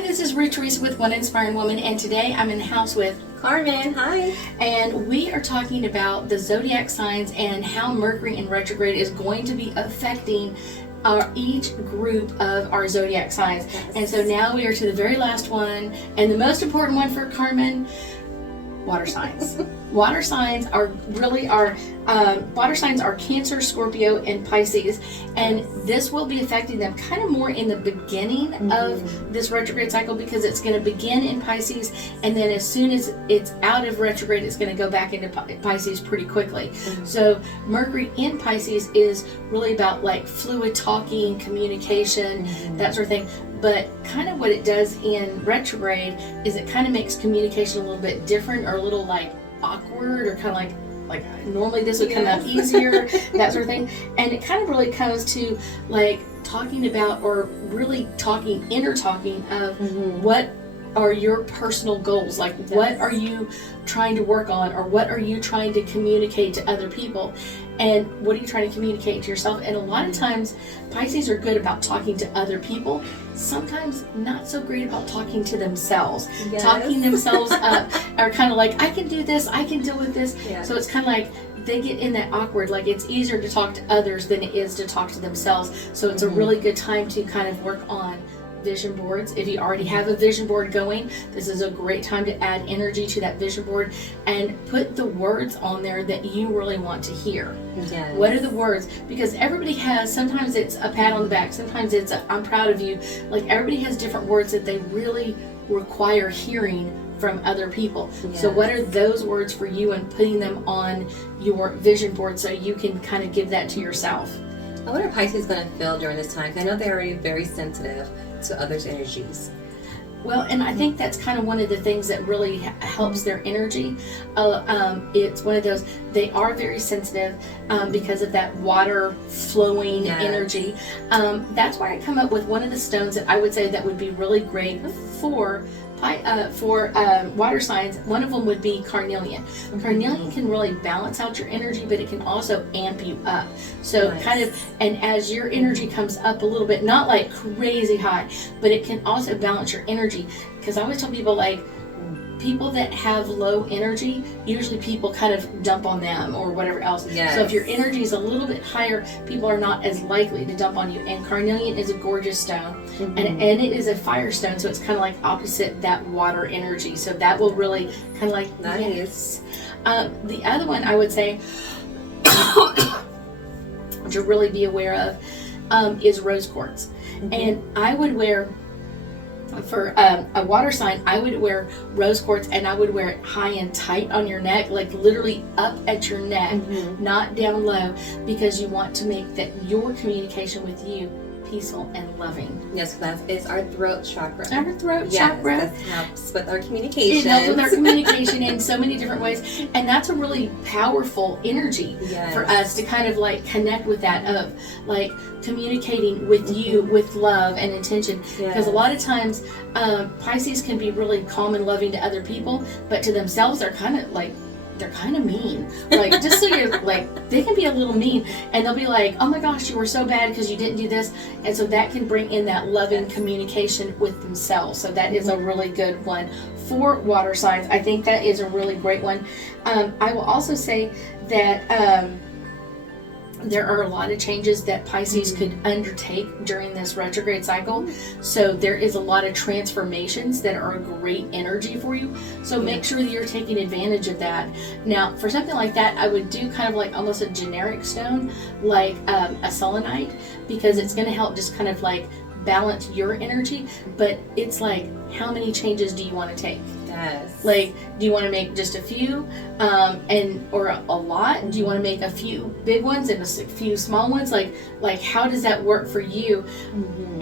Hi, this is Ruth, Theresa with One Inspiring Woman, and today I'm in the house with Carmen. Hi. And we are talking about the zodiac signs and how Mercury in retrograde is going to be affecting each group of our zodiac signs. Yes. And so now we are to the very last one, and the most important one for Carmen, water signs. Water signs are Cancer, Scorpio, and Pisces, and this will be affecting them kind of more in the beginning of this retrograde cycle, because it's going to begin in Pisces, and then as soon as it's out of retrograde, it's going to go back into Pisces pretty quickly. So Mercury in Pisces is really about like fluid talking, communication, that sort of thing. But kind of what it does in retrograde is it kind of makes communication a little bit different, or a little like awkward, or kind of like normally this would come out easier, that sort of thing. And it kind of really comes to like talking about, or really inner talking of what are your personal goals, like what are you trying to work on, or what are you trying to communicate to other people, and what are you trying to communicate to yourself. And a lot of times Pisces are good about talking to other people, sometimes not so great about talking to themselves. Talking themselves up, or kind of like, I can do this, I can deal with this. So it's kind of like they get in that awkward, like it's easier to talk to others than it is to talk to themselves. So it's a really good time to kind of work on vision boards. If you already have a vision board going, this is a great time to add energy to that vision board and put the words on there that you really want to hear. What are the words? Because everybody has, sometimes it's a pat on the back, sometimes it's a, I'm proud of you. Like everybody has different words that they really require hearing from other people. So what are those words for you, and putting them on your vision board so you can kind of give that to yourself. I wonder how Pisces is going to feel during this time. I know they're already very sensitive to others' energies. Well, and I think that's kind of one of the things that really helps their energy. It's one of those, they are very sensitive because of that water flowing energy. That's why I come up with one of the stones that I would say that would be really great for water signs. One of them would be carnelian. Carnelian can really balance out your energy, but it can also amp you up. So kind of, and as your energy comes up a little bit, not like crazy high, but it can also balance your energy. Because I always tell people, like, people that have low energy, usually people kind of dump on them or whatever else. So if your energy is a little bit higher, people are not as likely to dump on you. And carnelian is a gorgeous stone, and it is a fire stone, so it's kind of like opposite that water energy. So that will really kind of like the other one I would say to really be aware of is rose quartz. And I would wear, for a water sign, I would wear rose quartz, and I would wear it high and tight on your neck, like literally up at your neck, not down low, because you want to make that your communication with you peaceful and loving. Yes, that is our throat chakra. Our throat chakra. That helps with our communication. It helps with our communication in so many different ways, and that's a really powerful energy for us to kind of like connect with that, of like communicating with you with love and intention. Because a lot of times Pisces can be really calm and loving to other people, but to themselves they're kind of mean. Like, just so you're like, they can be a little mean, and they'll be like, oh my gosh, you were so bad because you didn't do this. And so that can bring in that loving communication with themselves. So that is a really good one for water signs. I think that is a really great one. I will also say that there are a lot of changes that Pisces could undertake during this retrograde cycle. So there is a lot of transformations that are a great energy for you. So make sure that you're taking advantage of that. Now, for something like that, I would do kind of like almost a generic stone, like a selenite, because it's going to help just kind of like balance your energy. But it's like, how many changes do you want to take? Like, do you want to make just a few, or a lot? Do you want to make a few big ones and a few small ones? Like how does that work for you?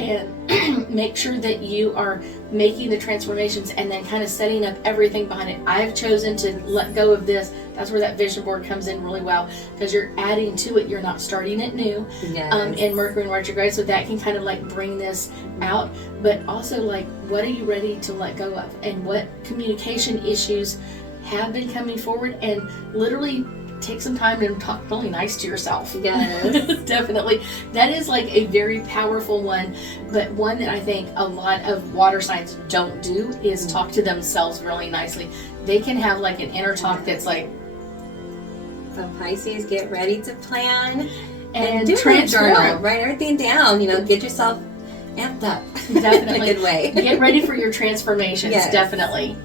And make sure that you are making the transformations and then kind of setting up everything behind it. I've chosen to let go of this. That's where that vision board comes in really well, because you're adding to it. You're not starting it new. In Mercury in retrograde, so that can kind of like bring this out. But also, like, what are you ready to let go of, and what communication issues have been coming forward, and literally take some time and talk really nice to yourself. Yes. Definitely. That is like a very powerful one, but one that I think a lot of water signs don't do is talk to themselves really nicely. They can have like an inner talk that's like, so Pisces, get ready to plan and do a transform. journal, write everything down, get yourself amped up. Definitely. In a good way. Get ready for your transformations. Yes. Definitely.